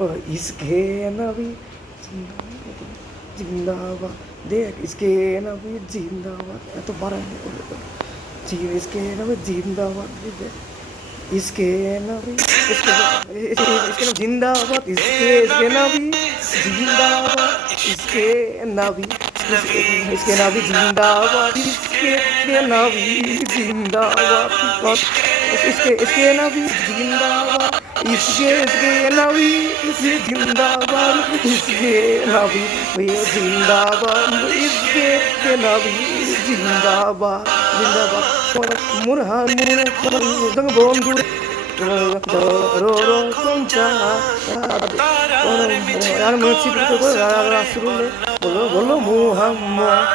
इसके नबी जिंदाबाद देख इसके नबी जिंदाबाद এত বাড়ায় इसके नबी जिंदाबाद इसके नबी इसके जिंदाबाद इसके नबी जिंदाबाद इसके नबी इसके नबी जिंदाबाद इसके नबी जिंदाबाद इसके नबी जिंदाबाद इसके नबी जिंदाबाद इसके नबी जिंदाबाद इसके नबी जिंदाबाद जिंदाबाद मुरहा বন্ধু আর মনে বলো মুহাম্মদ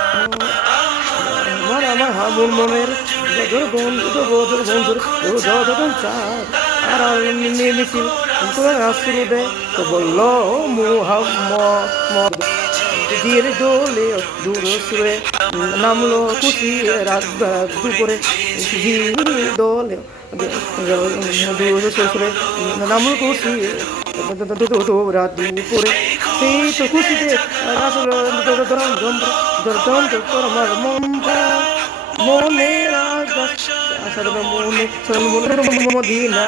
আমার হামুর মনের বন্ধু যখন চার আর মিছিল শুরু দেয় তো বললো মুহাম্মদ ধীরে দোলে দূর সুরে নামলো খুশি রাত দুপুরে দোলে দূর সুরে নামলো খুশি রাত দুপুরে সেই তো খুশিতে আমার মনের আকাশ আসার মনে মদিনা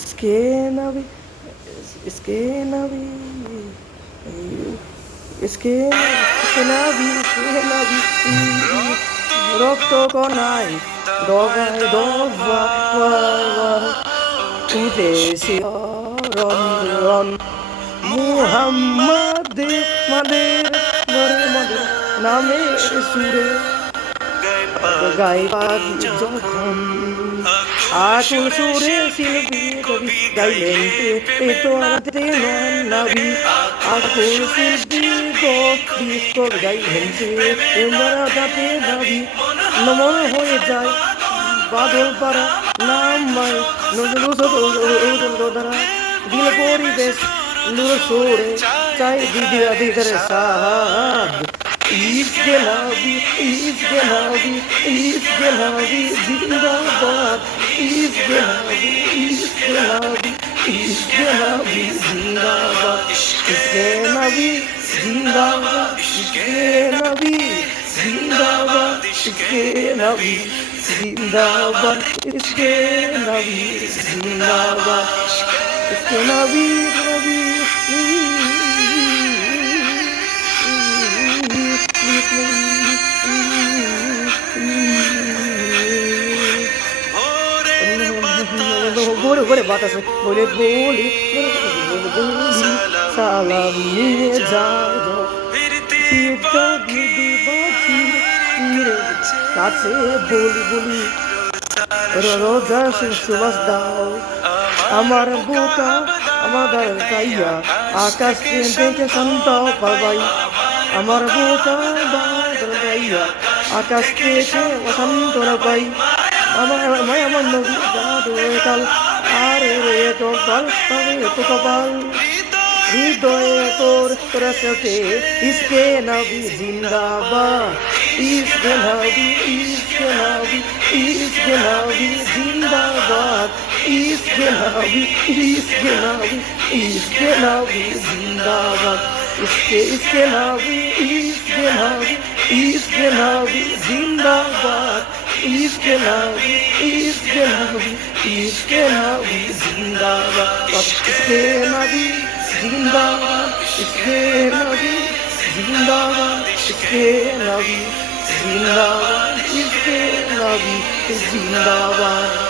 इसके नबी इसके नबी इसके नबी রক্ত কনায় ডগায় ডবা উদেশি রন মুহাম্মাদে মাদের নামে সুরে গাইবাদ যখন আকুল সুরে শিল্পী কবি গাইলেন তো নবী আকুল শিল্পী কবি গাইলেন দাতে দাবি নমন হয়ে যায় বাদল পাড়া নাম মাই দ্বারা দিল পরিবেশ নুর সুরে চাই দিদার সাহাব इसके नबी जिंदाबाद इसके नबी जिंदाबाद इसके नबी जिंदाबाद इसके नबी जिंदाबाद इसके नबी जिंदाबाद इसके नबी जिंदाबाद इसके नबी ঘুরে ঘুরে বাতাস বলে বলি সালাম নিয়ে যাও কাছে বলি রোজা সুবাস দাও আমার বোকা আমাদের গাইয়া আকাশ থেকে শান্ত পাবাই আমার বোকা বাদর গাইয়া আকাশ থেকে শান্ত পাই আমার নদী কাল আর তো কাল তো কপাল হৃদয়ে তোর সাথে ইসকে নবী জিন্দাবাদ ইসকে নবী জিন্দাবাদ ইসকে নবী জিন্দাবাদ इसके नबी जिंदाबाद इसके नबी जिंदाबाद इसके नबी जिंदाबाद इसके नबी जिंदाबाद इसके नबी जिंदाबाद इसके नबी जिंदाबाद